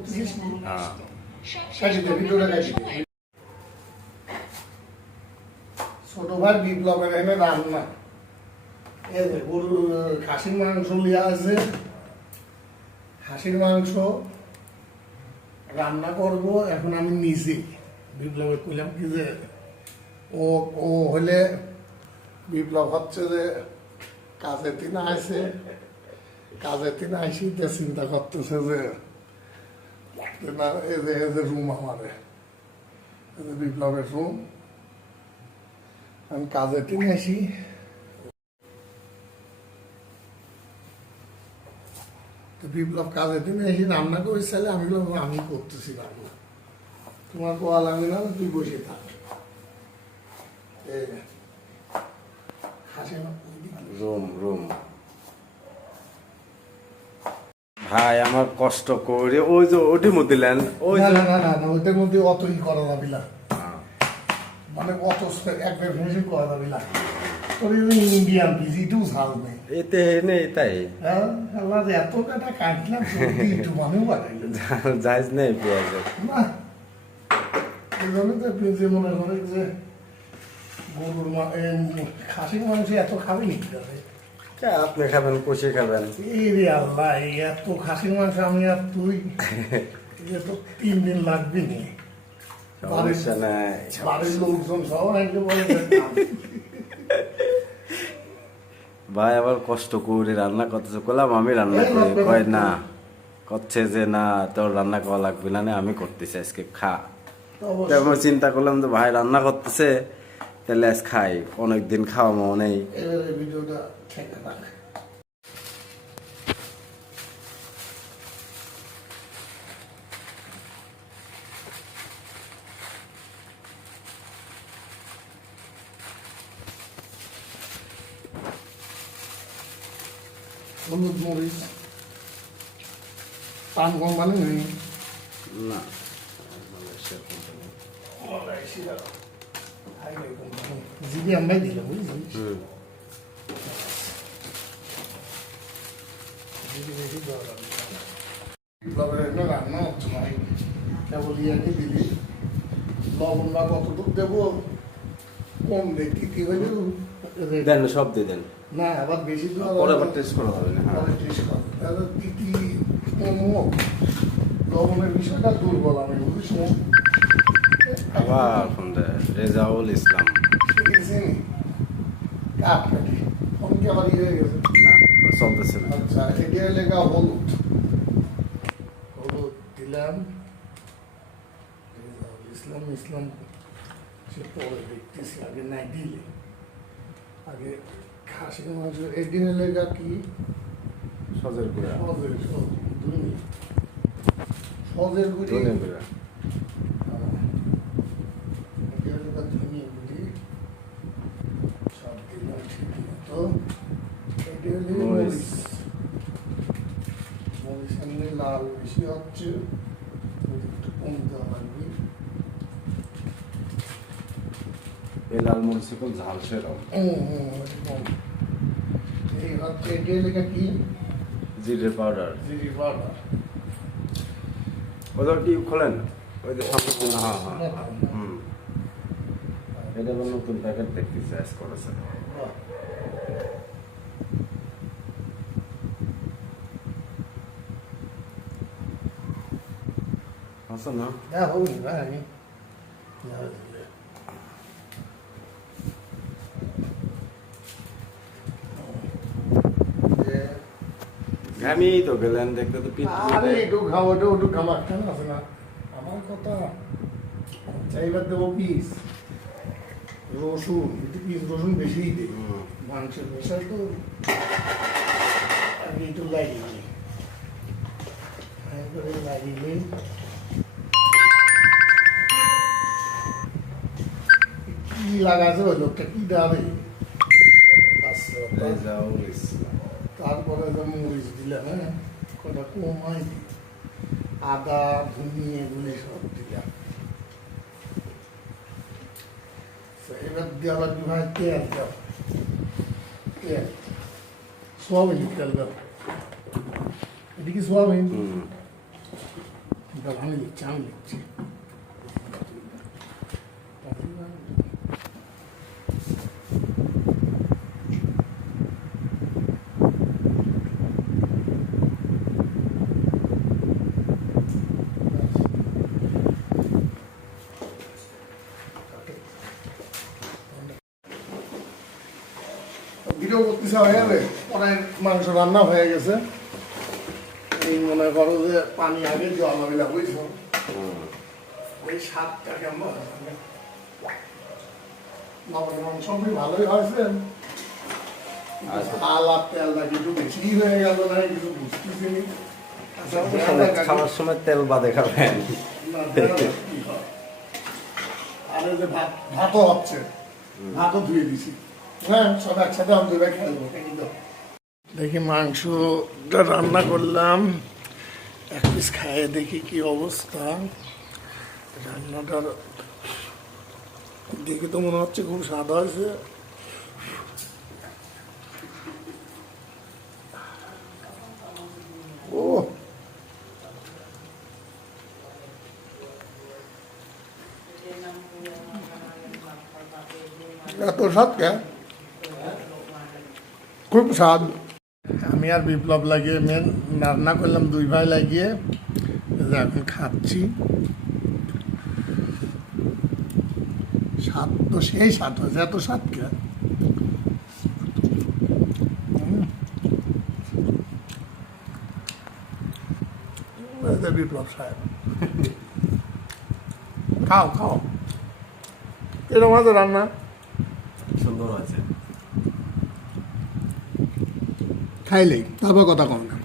করতেছিস না? হ্যাঁ কাটি দে, ভিডিওটা কাটি দে। ছোট ভাই বিপ্লবের এনে রান্না, এই যে গরুর খাসির মাংস লিয়া আছে, খাসির মাংস রান্না করব এখন আমি নিজে। বিপ্লবে কইলাম কি যে ও ও হলে বিপ্লব হচ্ছে যে কাজের দিন আইসে, কাজের দিন আইসি তে চিন্তা করতেছে যে না এই যে রুম আমারে, এই যে বিপ্লবের রুম, আমি কাজের দিন আসি। তো বিপ্লব কাজের দিনে এসে রান্না করে চাইলে আমি বললাম আমি করতেছি রান্না, তোমার কোয়া লাগে না, তুই বসে থাক। হাসে না রুম রুম ভাই আমার কষ্ট করে ওই যে ওটির মধ্যে দিলেন ওই না যে না না না না, ওইটার মধ্যে অতই করা যাবে না, মানে অত একবার ফিনিশিং করা যাবে না। তোর ইন্ডিয়ান পিজিটুও ঝাল নেই এতে নেই তাই হ্যাঁ, আল্লাহ এত কাটা কাটলাম একটু মানেও বানাইল জায়জ নেই পেঁয়াজের না। এই জন্য তো পেঁয়াজে মনে করে যে গরুর খাসির মাংস এত খাবে নি আপনি খাবেন কষে খাবেন এই রে আল্লাহ, এই এত খাসির মাংস আমি আর তুই এ তো 3 দিন লাগবে নি। সমস্যা নাই বাড়ির লোকজন সব নাকি বলে যে খাবে। ভাই আবার কষ্ট করে রান্না করতেছে, বললাম আমি রান্না করি, কয় না করছে যে না তোর রান্না করা লাগবে না, আমি করতেছি আজকে খা। তো অবশ্য তারপর চিন্তা করলাম তো ভাই রান্না করতেছে তাহলে আজ খাই, অনেকদিন খাওয়া মনে নেই। এবারে ভিডিওটা ঠেকে রাখ। হলুদ মরিচ পান কম মানে নেই না জিবি আমরাই দিলাম বুঝলি, জিবি বেশি দেওয়া লাগবে না। বিপ্লবের একটা রান্না হচ্ছে ভাই, কেবল ইয়াকে দিবি, লবণ বা কতটুকু দেবো কম দেখি কি হইলে দেন সব দিয়ে দেন, না আবার বেশি দেওয়া পরে আবার টেস্ট করা হবে না। পরে টেস্ট কর, তাহলে তিতি কমও লবণের বিষয়টা দুর্বল আমি বুঝিস না। আবার ফোন দেয় রেজাউল ইসলাম, আপনাকে ফোন কি আবার ইয়ে হয়ে গেছে? না চলতেছে না। আচ্ছা এটা লেখা হলুদ, হলুদ দিলাম, ইসলাম ইসলাম সে পরে দেখতেছি, আগে নাই দিলে আগে খাসির মাংস। এদিনে লেখা কি সজের গুঁড়া, সজের সজের গুঁড়ি, ধনে গুঁড়া, এটা লেখা ধনিয়া গুঁড়ি, সব দিলাম ঠিক মতো। এটা হলে মরিচ। মরিচ, মরিচ এমনি লাল বেশি হচ্ছে, একটু কম দেওয়া লাগবে। এই লাল মরিচ খুব ঝাল সেরকম। কম। এই হচ্ছে এটা লেখা কি জিরে পাউডার, জিরি পাউডার। ওদের কি খোলেন ওই যে সামনে, হ্যাঁ হ্যাঁ হুম, এটা হলো নতুন প্যাকেট দেখতেছি আজ করেছে। আচ্ছা না হ্যাঁ হোক ভাই, আমি তো গেলেন দেখতে তো পিঠ আরে একটু খাও, ওটা একটু খামার কেন আছে না আমার কথা। চাইবার দেবো পিস রসুন, একটু পিস রসুন বেশিই দেয়, মাংসের বিষয় তো আমি একটু লাগিয়ে নিই, করে লাগিয়ে নিই। কি লাগাছে ওই লোকটা, কি দাবে? রেজাউল ইসলাম, তারপরে মরিচ দিলাম, হ্যাঁ কটা কমাই দিই, আদা ধনিয়া এগুলি সব দিলাম। এবার দেওয়া লাগবে ভাই তেল, দাও তেল, সোয়াবিন তেল দাও, এটা কি সোয়াবিন আমি লিখছি আমি লিখছি ভিডিও করতেছে হয়ে যাবে পরে মাংস রান্না হয়ে গেছে এই মনে করো যে পানি আগে জল হইলা বুঝছো ওই স্বাদটা কেমন মাংস ভালোই হয়েছে আল আর তেলটা কিছু বেশি হয়ে গেল না কিছু বুঝতেছি নি। খাওয়ার সময় তেল বাদে খাবেন। আরে যে ভাতও হচ্ছে ভাতও ধুয়ে দিছি হ্যাঁ সব একসাথে আমি দুই ভাই খেলবো দেখি মাংসটা রান্না করলাম এক পিস খাইয়ে দেখি কি অবস্থা রান্নাটার দেখে তো মনে হচ্ছে খুব স্বাদ হয়েছে ও এত স্বাদ কে খুব স্বাদ আমি আর বিপ্লব লাগিয়ে মেন রান্না করলাম দুই ভাই লাগিয়ে এখন খাচ্ছি স্বাদ তো সেই স্বাদ হয়েছে এত স্বাদ কে বিপ্লব সাহেব খাও খাও এরকম আছে রান্না সুন্দর আছে খাইলেই তারপর কথা কম না